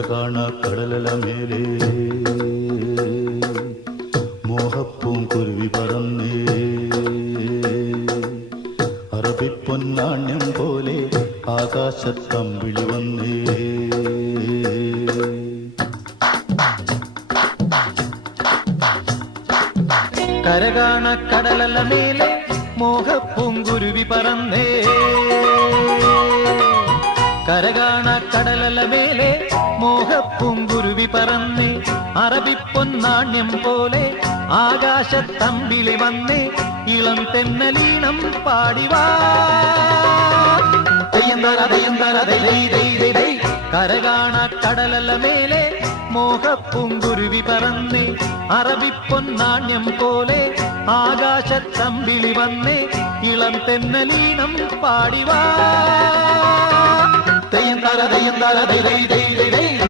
കരകാണ കടലല മേലേ മോഹപ്പൂം കുരുവി പറന്നേ അറബിപ്പൊന്നാണ്യം പോലെ ആകാശത്തമ്പിളി വന്നേ കരകാണ കടലല മേലെ മോഹപ്പൂങ്കുരുവി പറന്നേ കരകാണ കടലല മേലെ മോഹപ്പൂങ്കുരുവി പറന്നേ അറബിപ്പൊന്നാണ്യം പോലെ ആകാശത്തമ്പിളി വന്നേ ഇളം തെന്നലീണം പാടിവാ കരകാണ കടലല മേലെ മോഹപ്പൂങ്കുരുവി പറന്നേ അറബിപ്പൊന്നാണ്യം പോലെ ആകാശത്തമ്പിളി വന്നേ ഇളം തെന്നലീണം പാടിവാ